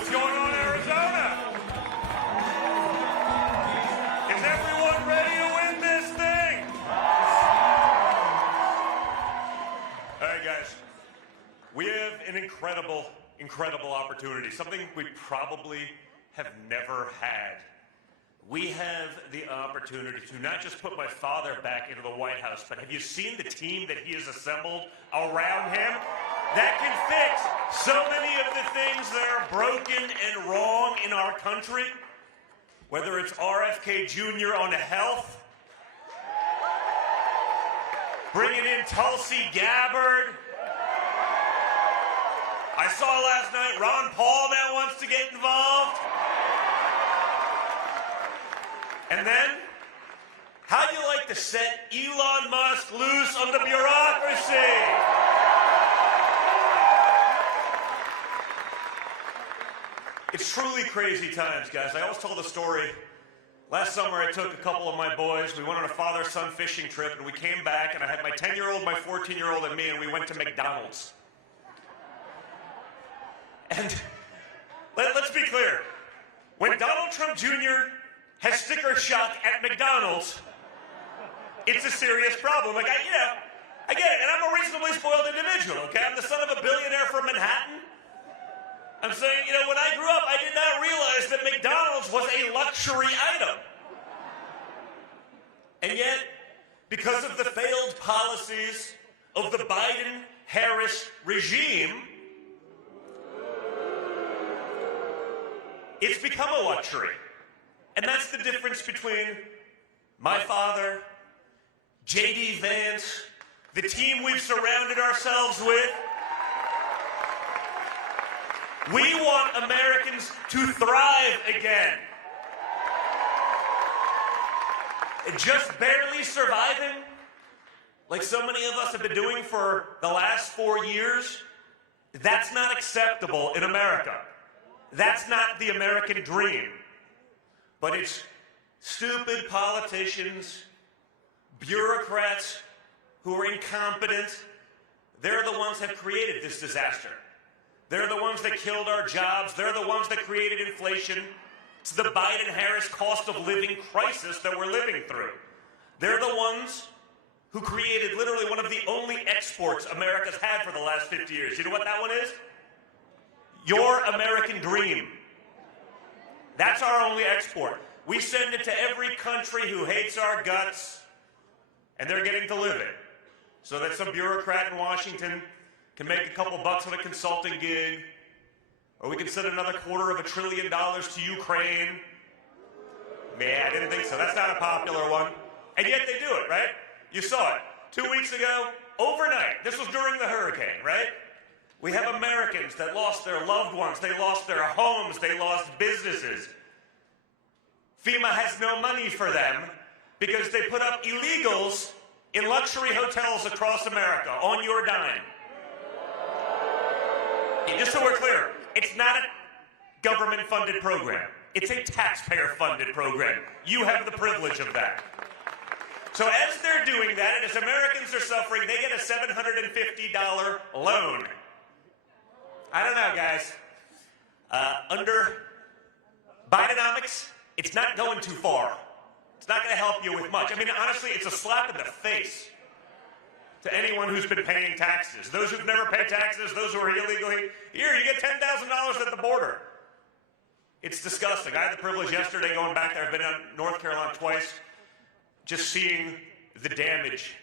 What's going on, Arizona? Is everyone ready to win this thing? All right, guys. We have an incredible opportunity, something we probably have never had. We have the opportunity to not just put my father back into the White House, but have you seen the team that he has assembled around him that can fix so many of the things that are broken and wrong in our country? Whether it's RFK Jr. on health, bringing in Tulsi Gabbard. I saw last night Ron Paul now wants to get involved. And then, how do you like to set Elon Musk loose on the bureaucracy? It's truly crazy times, guys. I always tell the story. Last summer, I took a couple of my boys. We went on a father-son fishing trip, and we came back, and I had my 10-year-old, my 14-year-old, and me, and we went to McDonald's. And let's be clear. When Donald Trump Jr. has sticker shock at McDonald's, it's a serious problem. Like, I get it, and I'm a reasonably spoiled individual, okay? I'm the son of a billionaire from Manhattan. I'm saying, when I grew up, I did not realize that McDonald's was a luxury item. And yet, because of the failed policies of the Biden-Harris regime, it's become a luxury. And that's the difference between my father, J.D. Vance, the team we've surrounded ourselves with. We want Americans to thrive again. Just barely surviving, like so many of us have been doing for the last 4 years, that's not acceptable in America. That's not the American dream. But it's stupid politicians, bureaucrats who are incompetent. They're the ones that have created this disaster. They're the ones that killed our jobs. They're the ones that created inflation. It's the Biden-Harris cost of living crisis that we're living through. They're the ones who created literally one of the only exports America's had for the last 50 years. You know what that one is? Your American dream. That's our only export. We send it to every country who hates our guts, and they're getting to live it. So that some bureaucrat in Washington can make a couple bucks on a consulting gig, or we can send another $250 billion to Ukraine. Man, I didn't think so. That's not a popular one. And yet they do it, right? You saw it. 2 weeks ago, overnight. This was during the hurricane, right? We have Americans that lost their loved ones. They lost their homes. They lost businesses. FEMA has no money for them because they put up illegals in luxury hotels across America on your dime. And just so we're clear, it's not a government-funded program. It's a taxpayer-funded program. You have the privilege of that. So as they're doing that, and as Americans are suffering, they get a $750 loan. I don't know, guys. Under Bidenomics, it's not going too far. It's not going to help you with much. I mean, honestly, it's a slap in the face to anyone who's been paying taxes. Those who've never paid taxes, those who are illegally here, you get $10,000 at the border. It's disgusting. I had the privilege yesterday going back there. I've been in North Carolina twice, just seeing the damage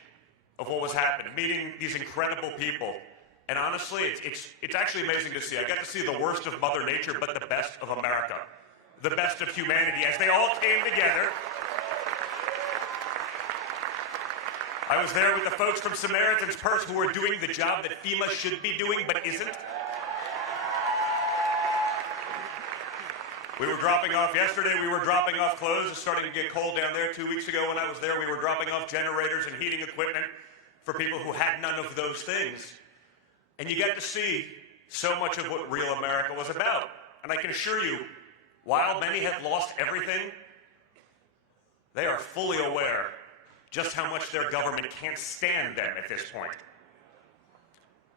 of what was happening, meeting these incredible people. And honestly, it's actually amazing to see. I got to see the worst of Mother Nature, but the best of America, the best of humanity, as they all came together. I was there with the folks from Samaritan's Purse who are doing the job that FEMA should be doing, but isn't. We were dropping off yesterday. We were dropping off clothes. It's starting to get cold down there. 2 weeks ago when I was there, we were dropping off generators and heating equipment for people who had none of those things. And you get to see so much of what real America was about. And I can assure you, while many have lost everything, they are fully aware just how much their government can't stand them at this point.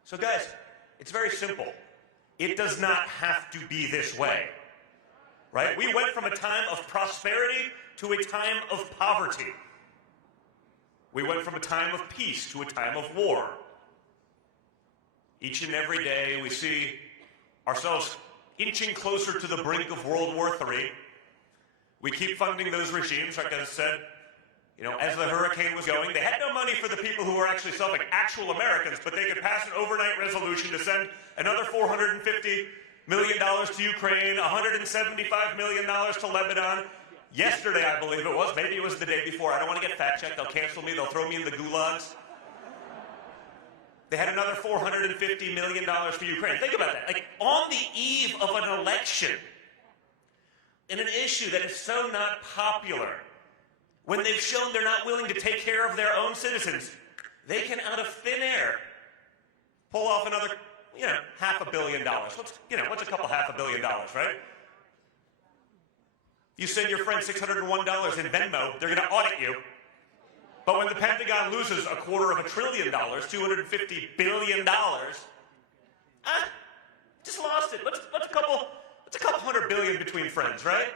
So guys, it's very simple. It does not have to be this way, right? We went from a time of prosperity to a time of poverty. We went from a time of peace to a time of war. Each and every day we see ourselves inching closer to the brink of World War III. We keep funding those regimes, like I said, as the hurricane was going, they had no money for the people who were actually suffering, actual Americans, but they could pass an overnight resolution to send another $450 million to Ukraine, $175 million to Lebanon. Yesterday, I believe it was, maybe it was the day before, I don't want to get fact-checked, they'll cancel me, they'll throw me in the gulags. They had another $450 million for Ukraine. Think about that. Like, on the eve of an election, in an issue that is so not popular, when they've shown they're not willing to take care of their own citizens, they can, out of thin air, pull off another, $500 million. What's a couple $500 million, right? You send your friend $601 in Venmo, they're going to audit you. But when the Pentagon loses $250 billion, $250 billion, just lost it. What's a couple $100 billion between friends, right?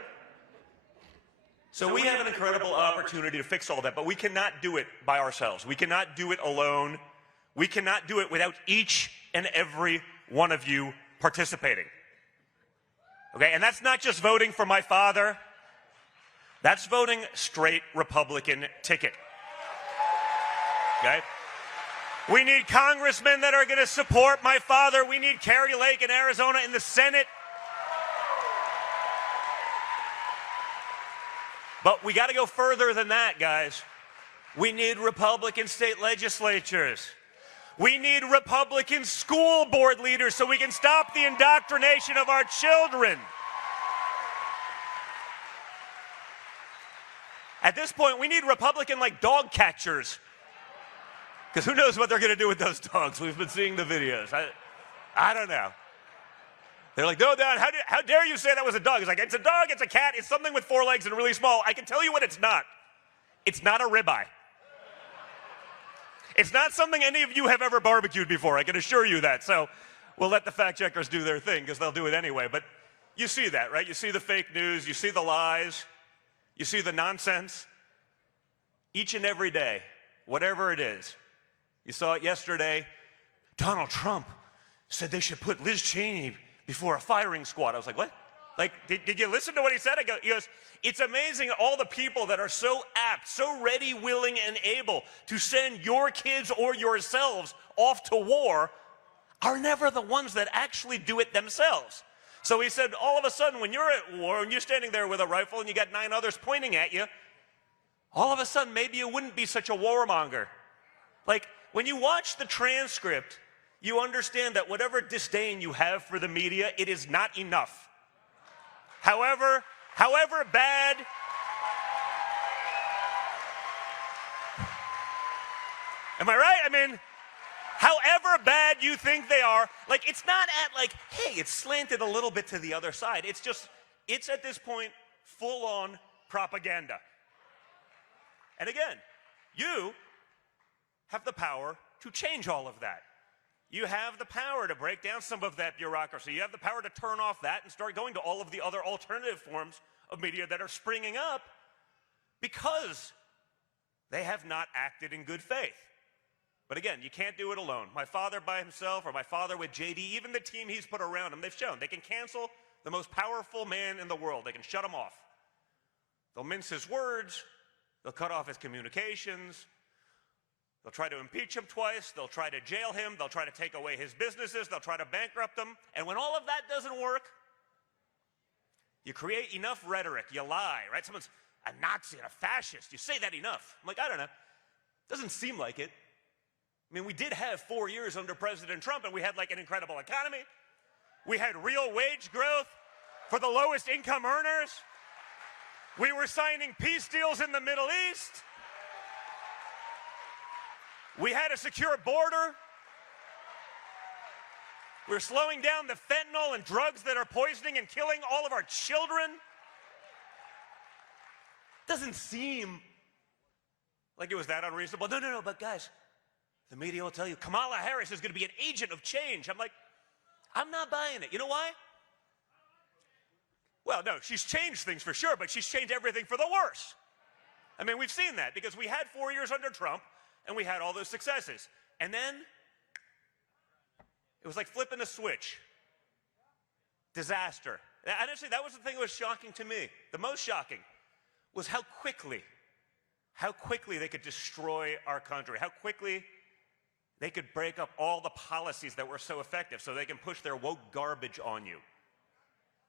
So we have an incredible opportunity to fix all that, but we cannot do it by ourselves. We cannot do it alone. We cannot do it without each and every one of you participating. Okay, and that's not just voting for my father. That's voting straight Republican ticket. Okay? We need congressmen that are going to support my father. We need Kerry Lake in Arizona in the Senate. But we got to go further than that, guys. We need Republican state legislatures. We need Republican school board leaders so we can stop the indoctrination of our children. At this point, we need Republican, dog catchers. Because who knows what they're going to do with those dogs? We've been seeing the videos. I don't know. They're like, no, Dad, how dare you say that was a dog? It's like, it's a dog, it's a cat, it's something with 4 legs and really small. I can tell you what it's not. It's not a ribeye. It's not something any of you have ever barbecued before, I can assure you that. So we'll let the fact checkers do their thing because they'll do it anyway. But you see that, right? You see the fake news, you see the lies, you see the nonsense. Each and every day, whatever it is. You saw it yesterday. Donald Trump said they should put Liz Cheney before a firing squad. I was like, what? Did you listen to what he said? He goes, it's amazing all the people that are so apt, so ready, willing, and able to send your kids or yourselves off to war are never the ones that actually do it themselves. So he said, all of a sudden, when you're at war and you're standing there with a rifle and you got 9 others pointing at you, all of a sudden, maybe you wouldn't be such a warmonger. When you watch the transcript, you understand that whatever disdain you have for the media, it is not enough. However bad, am I right? However bad you think they are, it's not at hey, it's slanted a little bit to the other side. It's at this point full-on propaganda. And again, you have the power to change all of that. You have the power to break down some of that bureaucracy. You have the power to turn off that and start going to all of the other alternative forms of media that are springing up because they have not acted in good faith. But again, you can't do it alone. My father by himself or my father with JD, even the team he's put around him, they've shown they can cancel the most powerful man in the world. They can shut him off. They'll mince his words. They'll cut off his communications. They'll try to impeach him twice. They'll try to jail him. They'll try to take away his businesses. They'll try to bankrupt him. And when all of that doesn't work, you create enough rhetoric. You lie, right? Someone's a Nazi and a fascist. You say that enough. I'm like, I don't know. Doesn't seem like it. We did have 4 years under President Trump, and we had an incredible economy. We had real wage growth for the lowest income earners. We were signing peace deals in the Middle East. We had a secure border. We're slowing down the fentanyl and drugs that are poisoning and killing all of our children. Doesn't seem like it was that unreasonable. No, but guys, the media will tell you Kamala Harris is going to be an agent of change. I'm like, I'm not buying it. You know why? Well, no, she's changed things for sure, but she's changed everything for the worse. I mean, we've seen that because we had 4 years under Trump and we had all those successes. And then it was like flipping a switch. Disaster. Honestly, that was the thing that was shocking to me. The most shocking was how quickly they could destroy our country, how quickly they could break up all the policies that were so effective so they can push their woke garbage on you.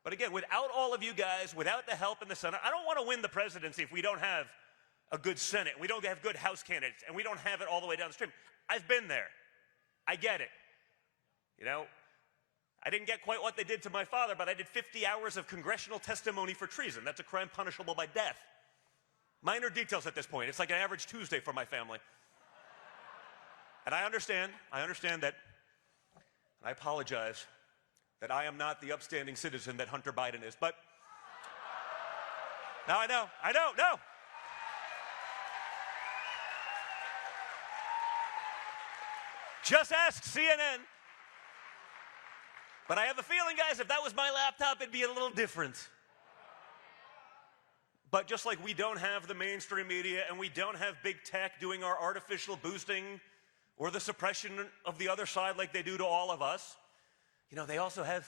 But again, without all of you guys, without the help in the Senate, I don't want to win the presidency if we don't have a good Senate, we don't have good House candidates, and we don't have it all the way downstream. I've been there. I get it. You know, I didn't get quite what they did to my father, but I did 50 hours of congressional testimony for treason. That's a crime punishable by death. Minor details at this point. It's like an average Tuesday for my family. And I understand that, and I apologize, that I am not the upstanding citizen that Hunter Biden is, but now I know, no. Just ask CNN. But I have a feeling, guys, if that was my laptop, it'd be a little different. But just like we don't have the mainstream media and we don't have big tech doing our artificial boosting or the suppression of the other side like they do to all of us, you know, they also have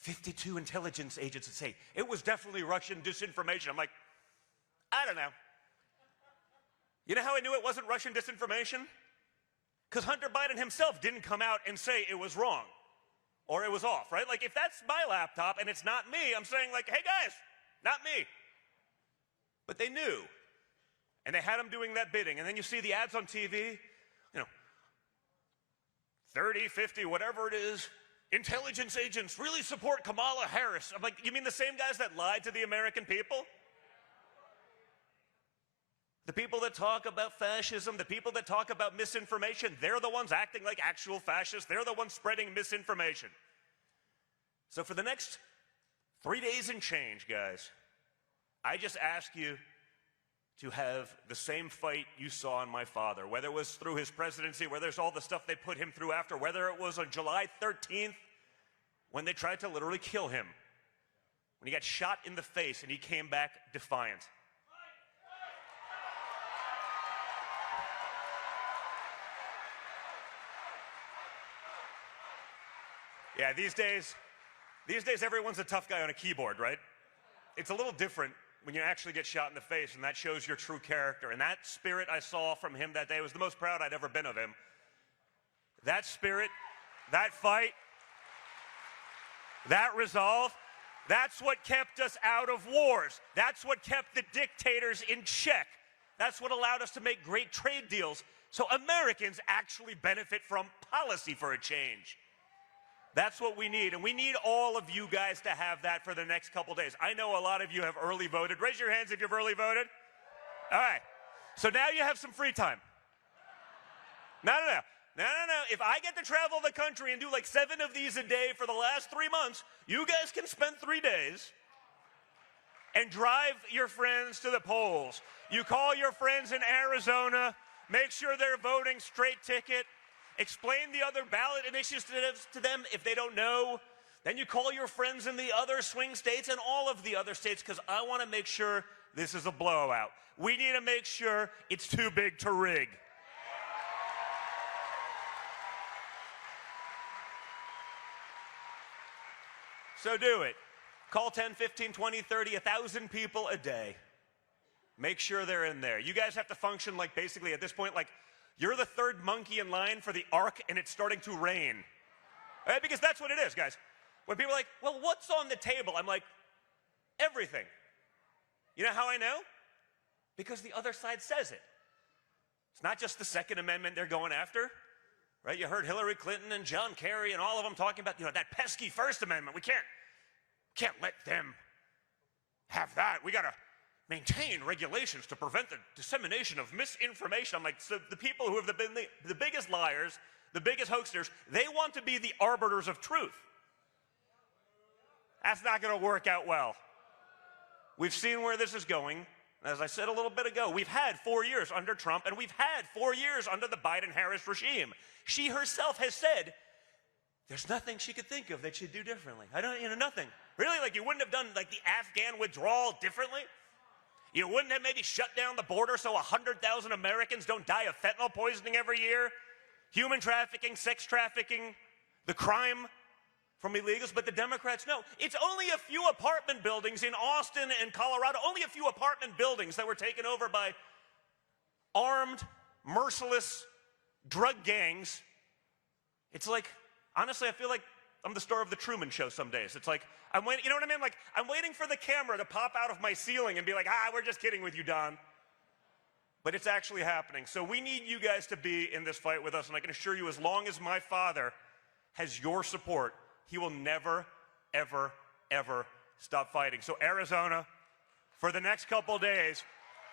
52 intelligence agents that say, it was definitely Russian disinformation. I'm like, I don't know. You know how I knew it wasn't Russian disinformation? Because Hunter Biden himself didn't come out and say it was wrong or it was off, right? Like, if that's my laptop and it's not me, I'm saying, like, hey, guys, not me. But they knew. And they had him doing that bidding. And then you see the ads on TV, you know, 30, 50, whatever it is, intelligence agents really support Kamala Harris. I'm like, you mean the same guys that lied to the American people? The people that talk about fascism, the people that talk about misinformation, they're the ones acting like actual fascists. They're the ones spreading misinformation. So for the next 3 days and change, guys, I just ask you to have the same fight you saw in my father, whether it was through his presidency, whether it's all the stuff they put him through after, whether it was on July 13th when they tried to literally kill him, when he got shot in the face and he came back defiant. Yeah, these days everyone's a tough guy on a keyboard, right? It's a little different when you actually get shot in the face, and that shows your true character. And that spirit I saw from him that day was the most proud I'd ever been of him. That spirit, that fight, that resolve, that's what kept us out of wars. That's what kept the dictators in check. That's what allowed us to make great trade deals so Americans actually benefit from policy for a change. That's what we need, and we need all of you guys to have that for the next couple days. I know a lot of you have early voted. Raise your hands if you've early voted. All right, so now you have some free time. No. If I get to travel the country and do like 7 of these a day for the last 3 months, you guys can spend 3 days and drive your friends to the polls. You call your friends in Arizona, make sure they're voting straight ticket. Explain the other ballot initiatives to them if they don't know. Then you call your friends in the other swing states and all of the other states, because I want to make sure this is a blowout. We need to make sure it's too big to rig. So do it. Call 10, 15, 20, 30, 1,000 people a day. Make sure they're in there. You guys have to function like basically at this point like you're the third monkey in line for the ark and it's starting to rain. Right? Because that's what it is, guys. When people are like, well, what's on the table? I'm like, everything. You know how I know? Because the other side says it. It's not just the Second Amendment they're going after. Right? You heard Hillary Clinton and John Kerry and all of them talking about, that pesky First Amendment. We can't let them have that. We got to maintain regulations to prevent the dissemination of misinformation. I'm like, so the people who have been the biggest liars, the biggest hoaxers, they want to be the arbiters of truth. That's not going to work out well. We've seen where this is going. As I said a little bit ago, we've had 4 years under Trump, and we've had 4 years under the Biden-Harris regime. She herself has said There's nothing she could think of that she'd do differently. I don't, nothing. Really, like you wouldn't have done like the Afghan withdrawal differently? You wouldn't have maybe shut down the border so 100,000 Americans don't die of fentanyl poisoning every year? Human trafficking, sex trafficking, the crime from illegals, but the Democrats, no. It's only a few apartment buildings in Austin and Colorado, only a few apartment buildings that were taken over by armed, merciless drug gangs. It's like, honestly, I feel like I'm the star of the Truman Show some days. It's like, I'm waiting, you know what I mean? Like, I'm waiting for the camera to pop out of my ceiling and be like, we're just kidding with you, Don. But it's actually happening. So we need you guys to be in this fight with us, and I can assure you, as long as my father has your support, he will never, ever, ever stop fighting. So Arizona, for the next couple days,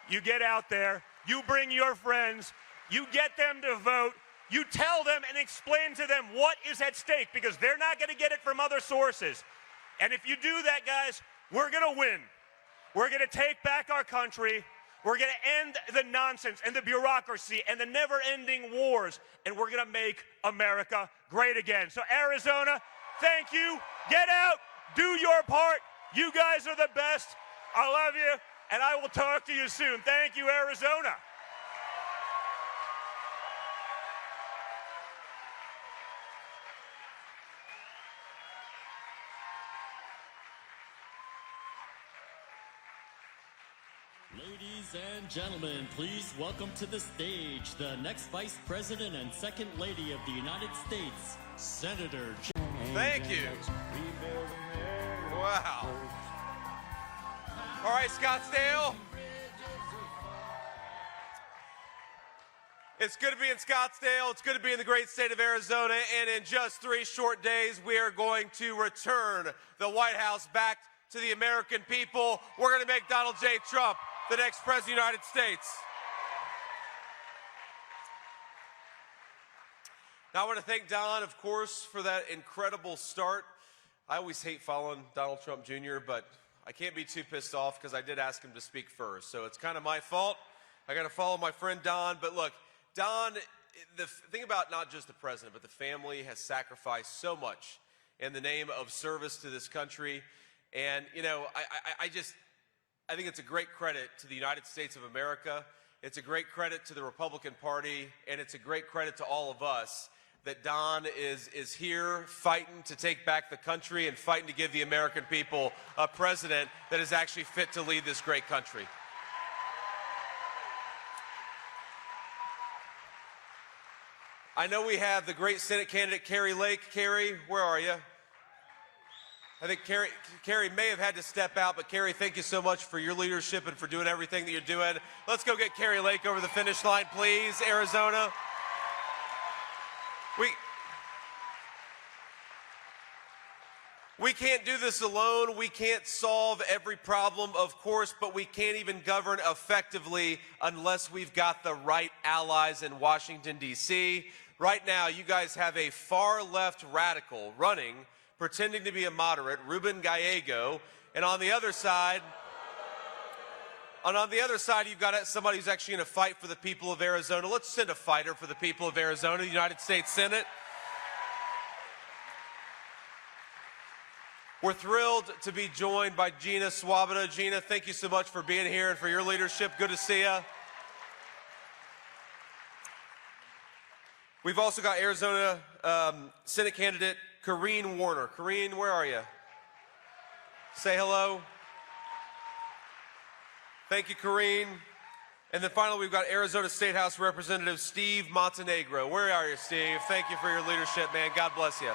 you get out there, you bring your friends, you get them to vote, you tell them and explain to them what is at stake, because they're not going to get it from other sources. And if you do that, guys, we're going to win. We're going to take back our country. We're going to end the nonsense and the bureaucracy and the never-ending wars, and we're going to make America great again. So Arizona, thank you. Get out. Do your part. You guys are the best. I love you, and I will talk to you soon. Thank you, Arizona. Ladies and gentlemen, please welcome to the stage the next Vice President and Second Lady of the United States, Senator Thank you. Wow. All right, Scottsdale. It's good to be in Scottsdale. It's good to be in the great state of Arizona. And in just 3 short days, we are going to return the White House back to the American people. We're going to make Donald J. Trump the next president of the United States. Now, I want to thank Don, of course, for that incredible start. I always hate following Donald Trump Jr., but I can't be too pissed off because I did ask him to speak first. So it's kind of my fault. I got to follow my friend Don. But look, Don, the thing about not just the president, but the family has sacrificed so much in the name of service to this country. And, I think it's a great credit to the United States of America. It's a great credit to the Republican Party, and it's a great credit to all of us that Don is here fighting to take back the country and fighting to give the American people a president that is actually fit to lead this great country. I know we have the great Senate candidate, Kari Lake. Kari, where are you? I think Kari may have had to step out, but Kari, thank you so much for your leadership and for doing everything that you're doing. Let's go get Kari Lake over the finish line, please, Arizona. We can't do this alone. We can't solve every problem, of course, but we can't even govern effectively unless we've got the right allies in Washington, D.C. Right now, you guys have a far-left radical running, pretending to be a moderate, Ruben Gallego, and on the other side, you've got somebody who's actually going to fight for the people of Arizona. Let's send a fighter for the people of Arizona, the United States Senate. We're thrilled to be joined by Gina Swoboda. Gina, thank you so much for being here and for your leadership. Good to see you. We've also got Arizona Senate candidate Corrine Warner. Corrine, where are you? Say hello. Thank you, Corrine. And then finally, we've got Arizona State House Representative Steve Montenegro. Where are you, Steve? Thank you for your leadership, man. God bless you.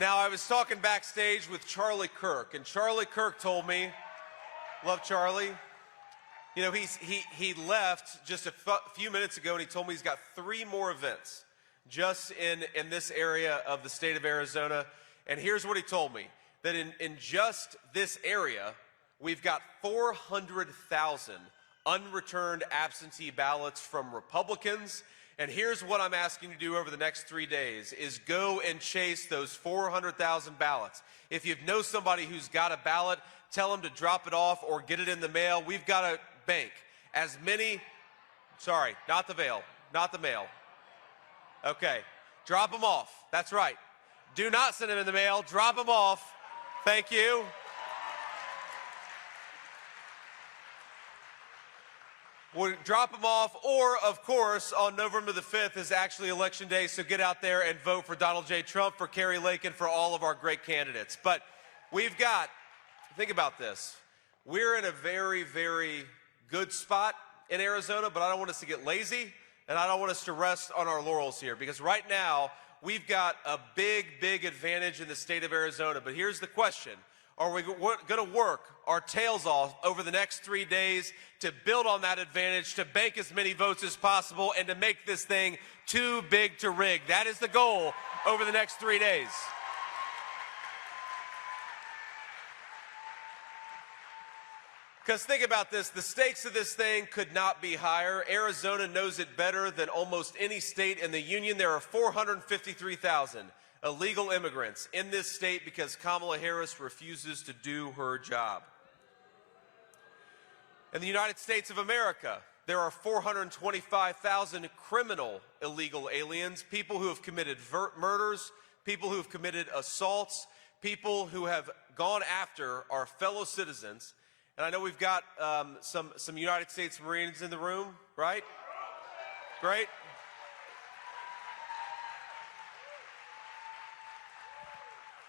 Now, I was talking backstage with Charlie Kirk, and Charlie Kirk told me, love Charlie, he left just a few minutes ago, and he told me he's got 3 more events just in this area of the state of Arizona. And here's what he told me, that in just this area, we've got 400,000 unreturned absentee ballots from Republicans. And here's what I'm asking you to do over the next 3 days is go and chase those 400,000 ballots. If you know somebody who's got a ballot, tell them to drop it off or get it in the mail. We've got to bank as many, sorry, not the mail, Okay, drop them off. That's right. Do not send them in the mail. Drop them off. Thank you. We'll drop them off, or, of course, on November the 5th is actually Election Day, so get out there and vote for Donald J. Trump, for Carrie Lake, and for all of our great candidates. But we've got, think about this, we're in a very, very good spot in Arizona, but I don't want us to get lazy, and I don't want us to rest on our laurels here, because right now, we've got a big, big advantage in the state of Arizona. But here's the question. Are we going to work our tails off over the next 3 days to build on that advantage, to bank as many votes as possible, and to make this thing too big to rig? That is the goal over the next 3 days. Because think about this, the stakes of this thing could not be higher. Arizona knows it better than almost any state in the union. There are 453,000 illegal immigrants in this state because Kamala Harris refuses to do her job. In the United States of America, there are 425,000 criminal illegal aliens, people who have committed murders, people who have committed assaults, people who have gone after our fellow citizens. And I know we've got some United States Marines in the room, right? Great.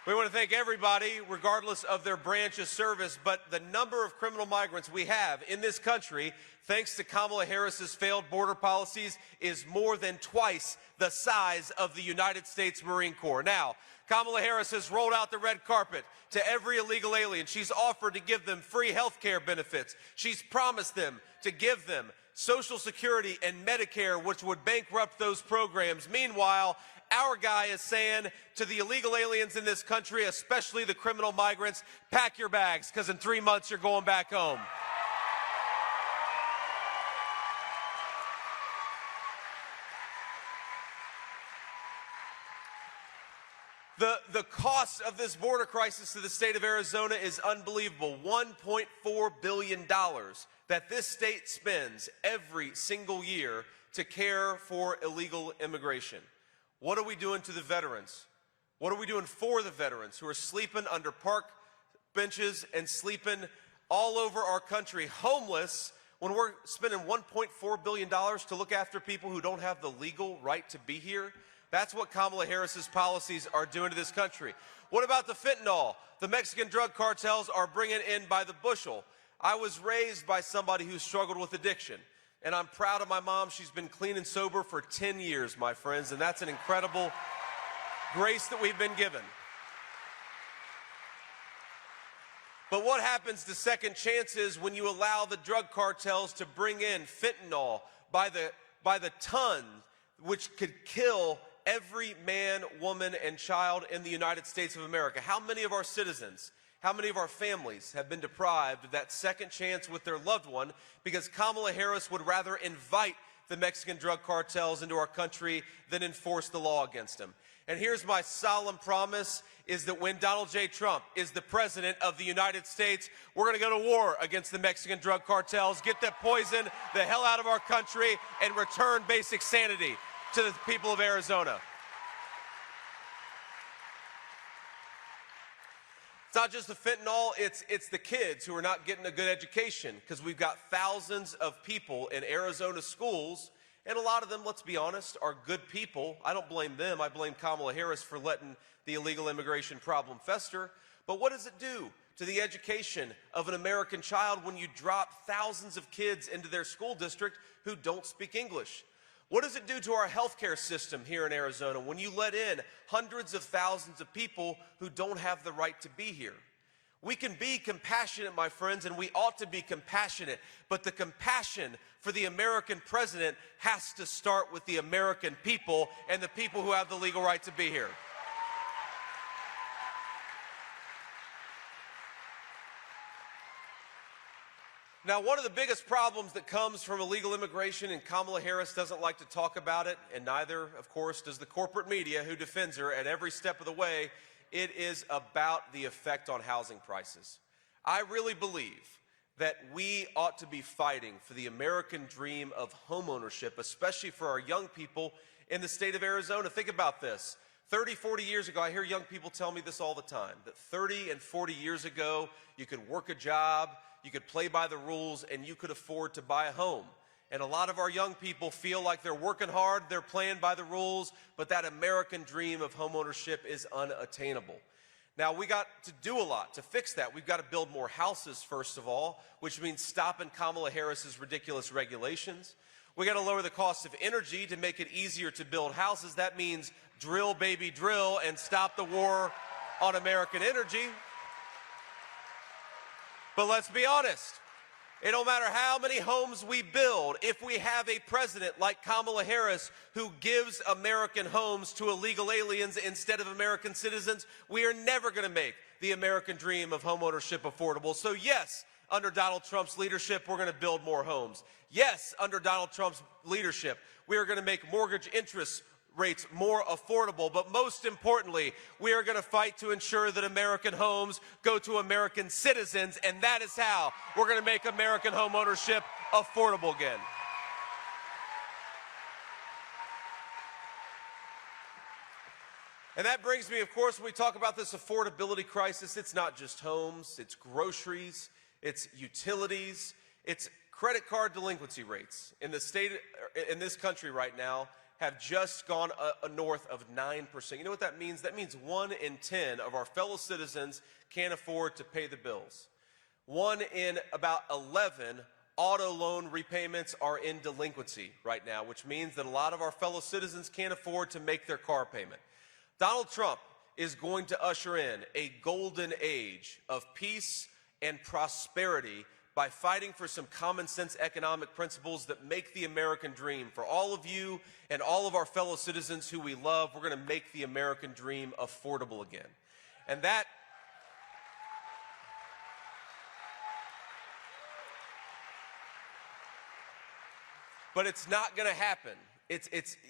We want to thank everybody, regardless of their branch of service, but the number of criminal migrants we have in this country, thanks to Kamala Harris's failed border policies, is more than twice the size of the United States Marine Corps. Now, Kamala Harris has rolled out the red carpet to every illegal alien. She's offered to give them free health care benefits. She's promised them to give them Social Security and Medicare, which would bankrupt those programs. Meanwhile, our guy is saying to the illegal aliens in this country, especially the criminal migrants, pack your bags, because in 3 months you're going back home. The cost of this border crisis to the state of Arizona is unbelievable. $1.4 billion that this state spends every single year to care for illegal immigration. What are we doing to the veterans? What are we doing for the veterans who are sleeping under park benches and sleeping all over our country, homeless, when we're spending $1.4 billion to look after people who don't have the legal right to be here? That's what Kamala Harris's policies are doing to this country. What about the fentanyl? The Mexican drug cartels are bringing in by the bushel. I was raised by somebody who struggled with addiction. And I'm proud of my mom. She's been clean and sober for 10 years, my friends, and that's an incredible grace that we've been given. But what happens to second chances when you allow the drug cartels to bring in fentanyl by the ton, which could kill every man, woman, and child in the United States of America? How many of our citizens, how many of our families have been deprived of that second chance with their loved one because Kamala Harris would rather invite the Mexican drug cartels into our country than enforce the law against them? And here's my solemn promise, is that when Donald J. Trump is the president of the United States, we're going to go to war against the Mexican drug cartels, get that poison the hell out of our country, and return basic sanity to the people of Arizona. It's not just the fentanyl, it's the kids who are not getting a good education, because we've got thousands of people in Arizona schools, and a lot of them, let's be honest, are good people. I don't blame them. I blame Kamala Harris for letting the illegal immigration problem fester. But what does it do to the education of an American child when you drop thousands of kids into their school district who don't speak English? What does it do to our healthcare system here in Arizona when you let in hundreds of thousands of people who don't have the right to be here? We can be compassionate, my friends, and we ought to be compassionate, but the compassion for the American president has to start with the American people and the people who have the legal right to be here. Now, one of the biggest problems that comes from illegal immigration, and Kamala Harris doesn't like to talk about it, and neither, of course, does the corporate media who defends her at every step of the way, it is about the effect on housing prices. I really believe that we ought to be fighting for the American dream of homeownership, especially for our young people in the state of Arizona. Think about this. 30, 40 years ago, I hear young people tell me this all the time, that 30 and 40 years ago, you could work a job, you could play by the rules, and you could afford to buy a home. And a lot of our young people feel like they're working hard, they're playing by the rules, but that American dream of homeownership is unattainable. Now, we got to do a lot to fix that. We've got to build more houses, first of all, which means stopping Kamala Harris's ridiculous regulations. We got to lower the cost of energy to make it easier to build houses. That means drill, baby, drill, and stop the war on American energy. But let's be honest. It don't matter how many homes we build, if we have a president like Kamala Harris who gives American homes to illegal aliens instead of American citizens, we are never going to make the American dream of homeownership affordable. So yes, under Donald Trump's leadership, we're going to build more homes. Yes, under Donald Trump's leadership, we are going to make mortgage interest rates more affordable, but most importantly, we are going to fight to ensure that American homes go to American citizens, and that is how we're going to make American home ownership affordable again. And that brings me, of course, when we talk about this affordability crisis, it's not just homes, it's groceries, it's utilities, it's credit card delinquency rates in this country right now have just gone north of 9%. You know what that means? That means 1 in 10 of our fellow citizens can't afford to pay the bills. 1 in about 11 auto loan repayments are in delinquency right now, which means that a lot of our fellow citizens can't afford to make their car payment. Donald Trump is going to usher in a golden age of peace and prosperity by fighting for some common sense economic principles that make the American dream. For all of you and all of our fellow citizens who we love, we're going to make the American dream affordable again. And that but it's not going to happen.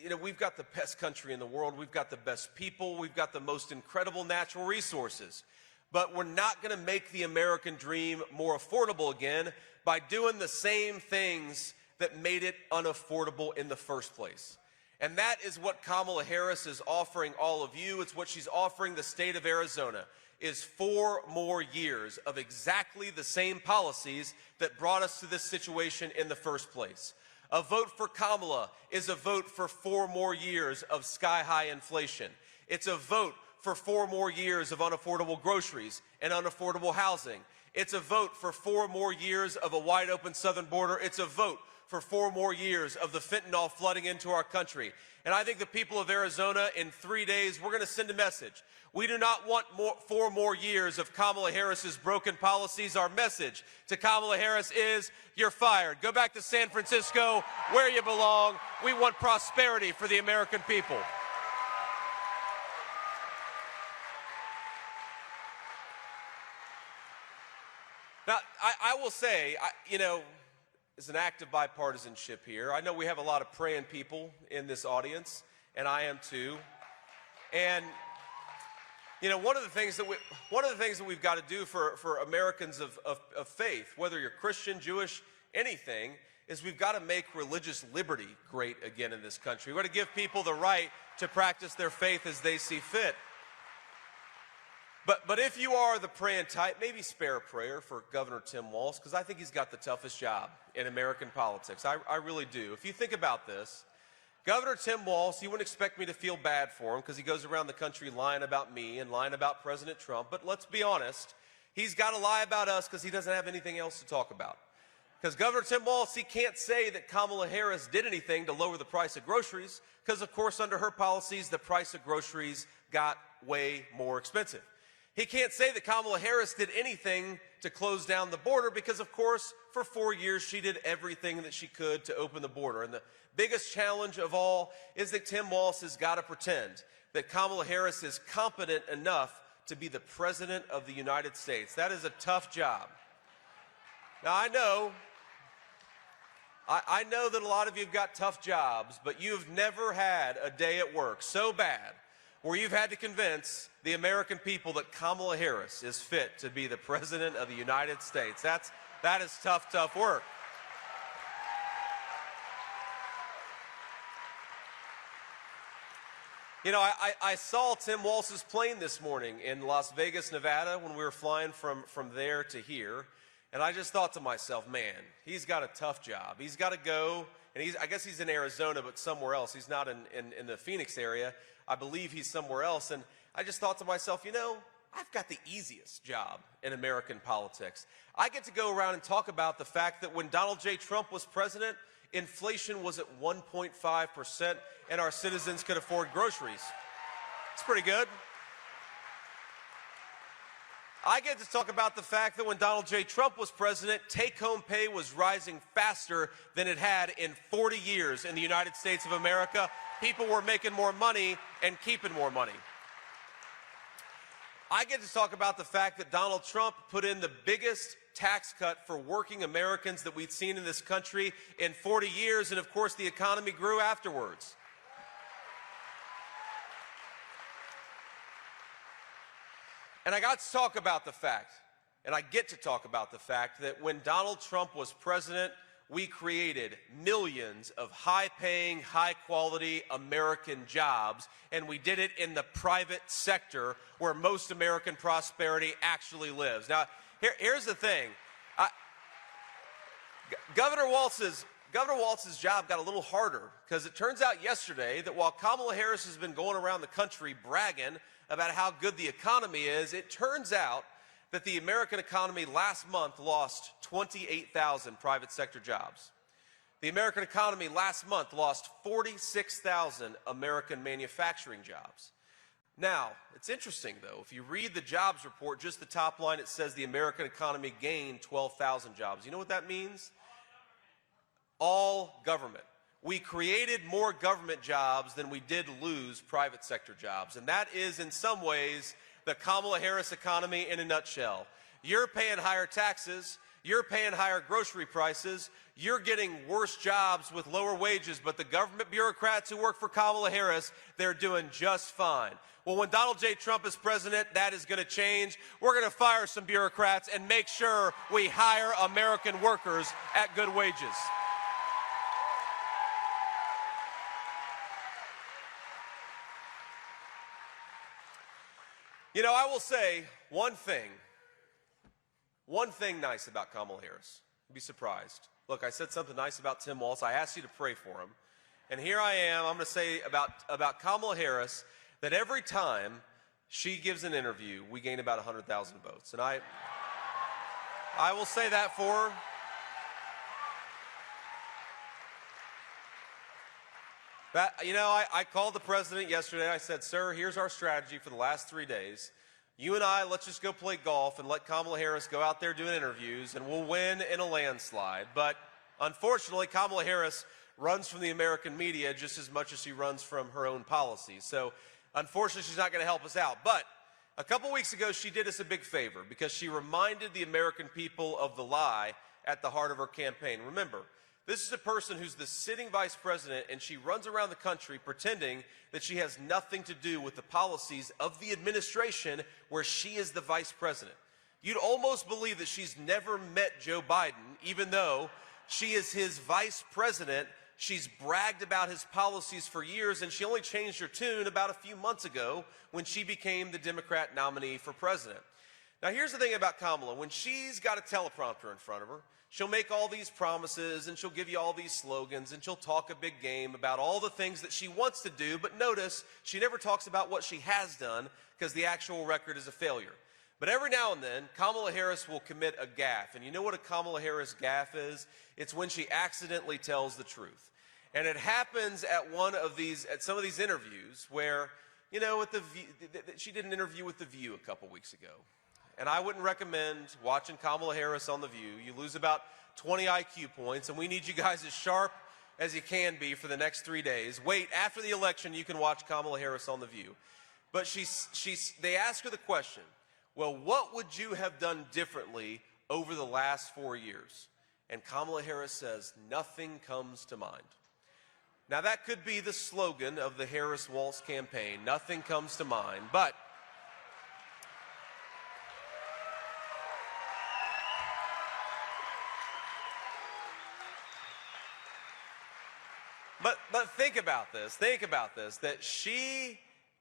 You know, we've got the best country in the world. We've got the best people. We've got the most incredible natural resources. But we're not going to make the American dream more affordable again by doing the same things that made it unaffordable in the first place. And that is what Kamala Harris is offering all of you. It's what she's offering the state of Arizona, is 4 more years of exactly the same policies that brought us to this situation in the first place. A vote for Kamala is a vote for 4 more years of sky-high inflation. It's a vote for 4 more years of unaffordable groceries and unaffordable housing. It's a vote for 4 more years of a wide-open southern border. It's a vote for 4 more years of the fentanyl flooding into our country. And I think the people of Arizona, in 3 days, we're going to send a message. We do not want 4 more years of Kamala Harris's broken policies. Our message to Kamala Harris is, you're fired. Go back to San Francisco, where you belong. We want prosperity for the American people. Now, I will say, you know, as an act of bipartisanship here, I know we have a lot of praying people in this audience, and I am too. And, you know, one of the things that we've got to do for Americans of faith, whether you're Christian, Jewish, anything, is we've got to make religious liberty great again in this country. We've got to give people the right to practice their faith as they see fit. But if you are the praying type, maybe spare a prayer for Governor Tim Walz, because I think he's got the toughest job in American politics. I really do. If you think about this, Governor Tim Walz, you wouldn't expect me to feel bad for him because he goes around the country lying about me and lying about President Trump. But let's be honest, he's got to lie about us because he doesn't have anything else to talk about. Because Governor Tim Walz, he can't say that Kamala Harris did anything to lower the price of groceries because, of course, under her policies, the price of groceries got way more expensive. He can't say that Kamala Harris did anything to close down the border because, of course, for 4 years she did everything that she could to open the border. And the biggest challenge of all is that Tim Walz has got to pretend that Kamala Harris is competent enough to be the President of the United States. That is a tough job. Now, I know that a lot of you have got tough jobs, but you've never had a day at work so bad where you've had to convince the American people that Kamala Harris is fit to be the President of the United States. That's That is tough, tough work. You know, I saw Tim Walz's plane this morning in Las Vegas, Nevada, when we were flying from there to here. And I just thought to myself, man, he's got a tough job. He's got to go, and I guess he's in Arizona, but somewhere else. He's not in the Phoenix area. I believe he's somewhere else. And I just thought to myself, you know, I've got the easiest job in American politics. I get to go around and talk about the fact that when Donald J. Trump was president, inflation was at 1.5%, and our citizens could afford groceries. It's pretty good. I get to talk about the fact that when Donald J. Trump was president, take-home pay was rising faster than it had in 40 years in the United States of America. People were making more money and keeping more money. I get to talk about the fact that Donald Trump put in the biggest tax cut for working Americans that we'd seen in this country in 40 years, and of course the economy grew afterwards. And I got to talk about the fact, and I get to talk about the fact that when Donald Trump was president, we created millions of high-paying, high-quality American jobs, and we did it in the private sector where most American prosperity actually lives. Now, here's the thing. Governor Walz's job got a little harder because it turns out yesterday that while Kamala Harris has been going around the country bragging about how good the economy is, it turns out that the American economy last month lost 28,000 private sector jobs. The American economy last month lost 46,000 American manufacturing jobs. Now, it's interesting, though. If you read the jobs report, just the top line, it says the American economy gained 12,000 jobs. You know what that means? All government. We created more government jobs than we did lose private sector jobs. And that is, in some ways, the Kamala Harris economy in a nutshell. You're paying higher taxes. You're paying higher grocery prices. You're getting worse jobs with lower wages. But the government bureaucrats who work for Kamala Harris, they're doing just fine. Well, when Donald J. Trump is president, that is going to change. We're going to fire some bureaucrats and make sure we hire American workers at good wages. You know, I will say one thing nice about Kamala Harris. You'd be surprised. Look, I said something nice about Tim Walz. I asked you to pray for him. And here I am. I'm going to say about Kamala Harris that every time she gives an interview, we gain about 100,000 votes. And I will say that for her. You know, I called the president yesterday. I said, sir, here's our strategy for the last 3 days. You and I, let's just go play golf and let Kamala Harris go out there doing interviews, and we'll win in a landslide. But unfortunately, Kamala Harris runs from the American media just as much as she runs from her own policies. So unfortunately, she's not going to help us out. But a couple weeks ago, she did us a big favor because she reminded the American people of the lie at the heart of her campaign. Remember, this is a person who's the sitting vice president, and she runs around the country pretending that she has nothing to do with the policies of the administration where she is the vice president. You'd almost believe that she's never met Joe Biden, even though she is his vice president. She's bragged about his policies for years, and she only changed her tune about a few months ago when she became the Democrat nominee for president. Now, here's the thing about Kamala. When she's got a teleprompter in front of her, she'll make all these promises, and she'll give you all these slogans, and she'll talk a big game about all the things that she wants to do, but notice she never talks about what she has done because the actual record is a failure. But every now and then, Kamala Harris will commit a gaffe, and you know what a Kamala Harris gaffe is? It's when she accidentally tells the truth. And it happens at some of these interviews where, you know, she did an interview with The View a couple weeks ago. And I wouldn't recommend watching Kamala Harris on The View. You lose about 20 IQ points, and we need you guys as sharp as you can be for the next 3 days. Wait, after the election, you can watch Kamala Harris on The View. But they ask her the question, well, what would you have done differently over the last 4 years? And Kamala Harris says, nothing comes to mind. Now, that could be the slogan of the Harris-Walz campaign, nothing comes to mind, but think about this, that she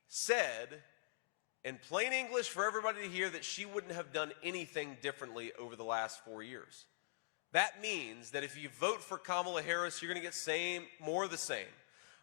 said in plain English for everybody to hear that she wouldn't have done anything differently over the last 4 years. That means that if you vote for Kamala Harris, you're going to get more of the same.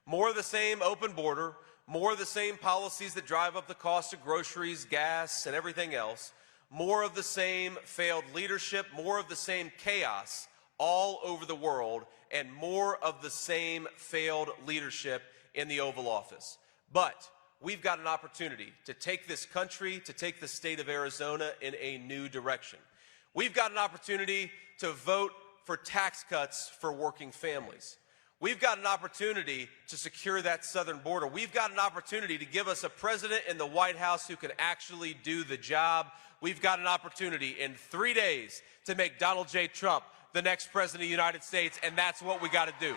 More of the same open border, more of the same policies that drive up the cost of groceries, gas, and everything else, more of the same failed leadership, more of the same chaos all over the world, and more of the same failed leadership in the Oval Office. But we've got an opportunity to take this country, to take the state of Arizona in a new direction. We've got an opportunity to vote for tax cuts for working families. We've got an opportunity to secure that southern border. We've got an opportunity to give us a president in the White House who can actually do the job. We've got an opportunity in 3 days to make Donald J. Trump the next president of the United States, and that's what we got to do.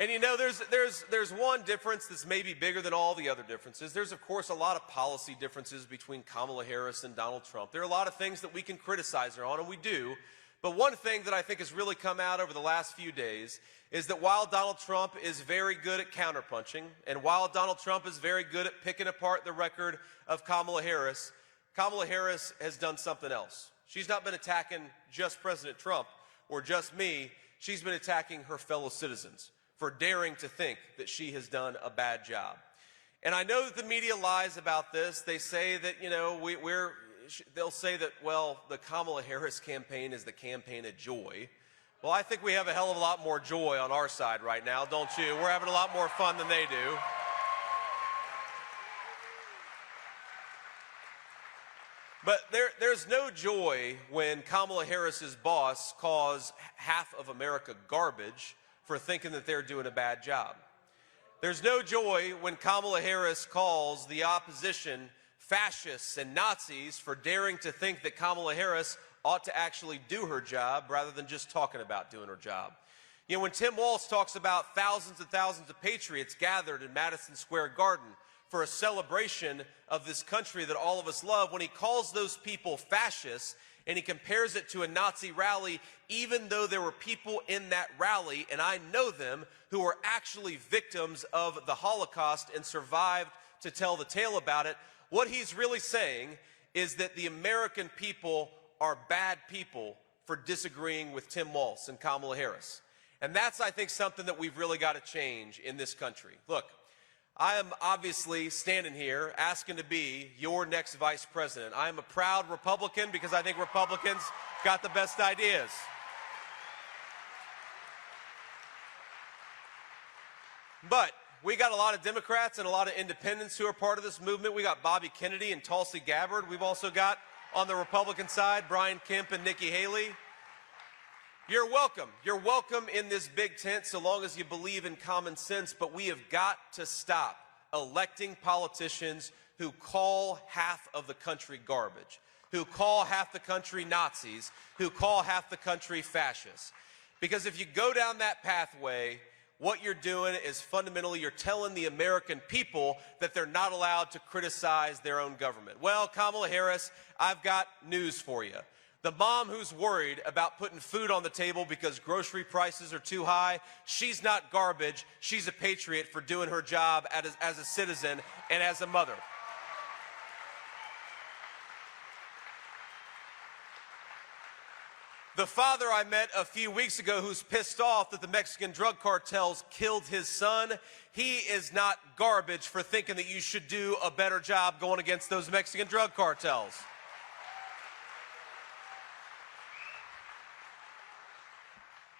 And you know, there's one difference that's maybe bigger than all the other differences. There's, of course, a lot of policy differences between Kamala Harris and Donald Trump. There are a lot of things that we can criticize her on, and we do. But one thing that I think has really come out over the last few days is that while Donald Trump is very good at counterpunching, and while Donald Trump is very good at picking apart the record of Kamala Harris has done something else. She's not been attacking just President Trump or just me. She's been attacking her fellow citizens for daring to think that she has done a bad job. And I know that the media lies about this. They say that, you know, they'll say that, well, the Kamala Harris campaign is the campaign of joy. Well, I think we have a hell of a lot more joy on our side right now, don't you? We're having a lot more fun than they do. But there's no joy when Kamala Harris's boss calls half of America garbage for thinking that they're doing a bad job. There's no joy when Kamala Harris calls the opposition fascists and Nazis for daring to think that Kamala Harris ought to actually do her job rather than just talking about doing her job. You know, when Tim Walz talks about thousands and thousands of patriots gathered in Madison Square Garden for a celebration of this country that all of us love, when he calls those people fascists and he compares it to a Nazi rally, even though there were people in that rally, and I know them, who were actually victims of the Holocaust and survived to tell the tale about it, what he's really saying is that the American people are bad people for disagreeing with Tim Walz and Kamala Harris. And that's, I think, something that we've really got to change in this country. Look, I am obviously standing here asking to be your next vice president. I am a proud Republican because I think Republicans got the best ideas. But we got a lot of Democrats and a lot of independents who are part of this movement. We got Bobby Kennedy and Tulsi Gabbard. We've also got, on the Republican side, Brian Kemp and Nikki Haley. You're welcome. You're welcome in this big tent so long as you believe in common sense, but we have got to stop electing politicians who call half of the country garbage, who call half the country Nazis, who call half the country fascists. Because if you go down that pathway, what you're doing is fundamentally you're telling the American people that they're not allowed to criticize their own government. Well, Kamala Harris, I've got news for you. The mom who's worried about putting food on the table because grocery prices are too high, she's not garbage. She's a patriot for doing her job as a citizen and as a mother. The father I met a few weeks ago who's pissed off that the Mexican drug cartels killed his son, he is not garbage for thinking that you should do a better job going against those Mexican drug cartels.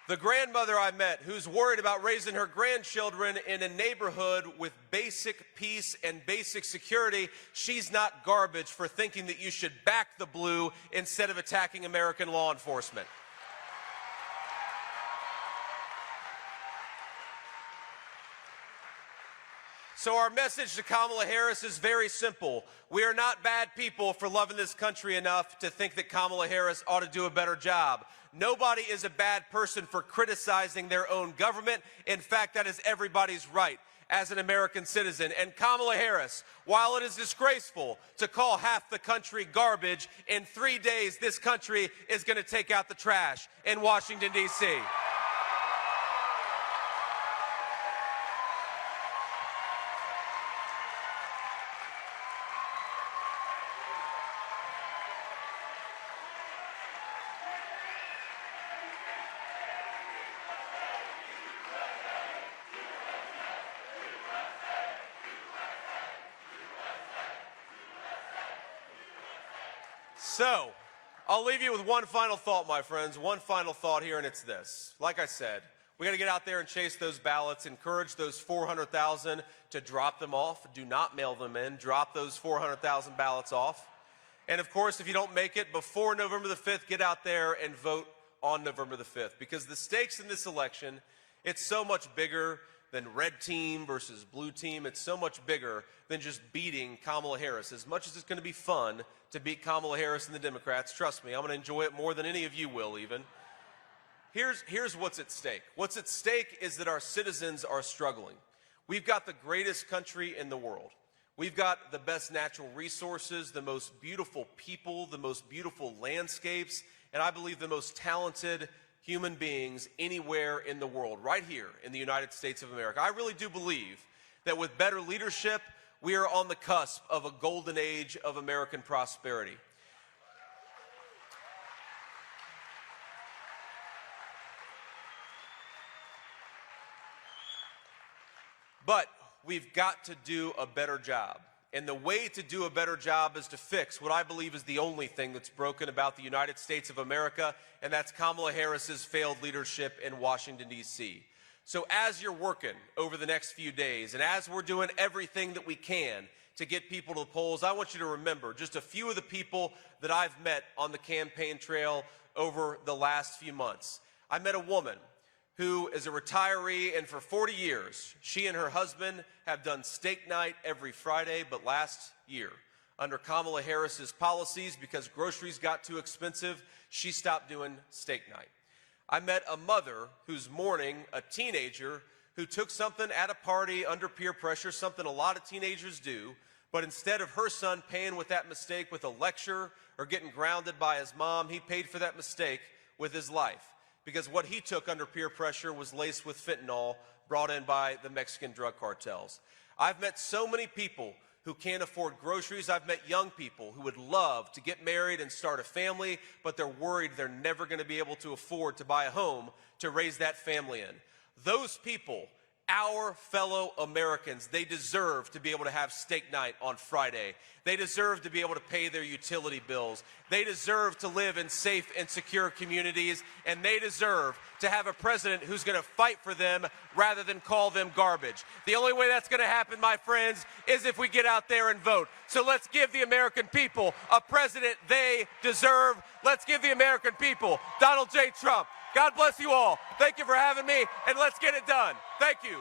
The grandmother I met who's worried about raising her grandchildren in a neighborhood with basic peace and basic security, she's not garbage for thinking that you should back the blue instead of attacking American law enforcement. So our message to Kamala Harris is very simple. We are not bad people for loving this country enough to think that Kamala Harris ought to do a better job. Nobody is a bad person for criticizing their own government. In fact, that is everybody's right. as an American citizen. And Kamala Harris, while it is disgraceful to call half the country garbage, in 3 days this country is going to take out the trash in Washington, D.C. So, I'll leave you with one final thought, my friends. One final thought here, and it's this. Like I said, we got to get out there and chase those ballots, encourage those 400,000 to drop them off. Do not mail them in. Drop those 400,000 ballots off. And of course, if you don't make it before November the 5th, get out there and vote on November the 5th. Because the stakes in this election, it's so much bigger than red team versus blue team. It's so much bigger than just beating Kamala Harris. As much as it's going to be fun to beat Kamala Harris and the Democrats, trust me, I'm going to enjoy it more than any of you will even. Here's what's at stake. What's at stake is that our citizens are struggling. We've got the greatest country in the world. We've got the best natural resources, the most beautiful people, the most beautiful landscapes, and I believe the most talented human beings anywhere in the world, right here in the United States of America. I really do believe that with better leadership, we are on the cusp of a golden age of American prosperity. But we've got to do a better job. And the way to do a better job is to fix what I believe is the only thing that's broken about the United States of America, and that's Kamala Harris's failed leadership in Washington, D.C. So as you're working over the next few days, and as we're doing everything that we can to get people to the polls, I want you to remember just a few of the people that I've met on the campaign trail over the last few months. I met a woman who is a retiree, and for 40 years, she and her husband have done steak night every Friday, but last year, under Kamala Harris's policies, because groceries got too expensive, she stopped doing steak night. I met a mother who's mourning a teenager who took something at a party under peer pressure, something a lot of teenagers do, but instead of her son paying with that mistake with a lecture or getting grounded by his mom, he paid for that mistake with his life. Because what he took under peer pressure was laced with fentanyl brought in by the Mexican drug cartels. I've met so many people who can't afford groceries. I've met young people who would love to get married and start a family, but they're worried they're never going to be able to afford to buy a home to raise that family in. Those people, our fellow Americans, they deserve to be able to have steak night on Friday. They deserve to be able to pay their utility bills. They deserve to live in safe and secure communities, and they deserve to have a president who's going to fight for them rather than call them garbage. The only way that's going to happen, my friends, is if we get out there and vote. So let's give the American people a president they deserve. Let's give the American people Donald J. Trump. God bless you all. Thank you for having me, and let's get it done. Thank you.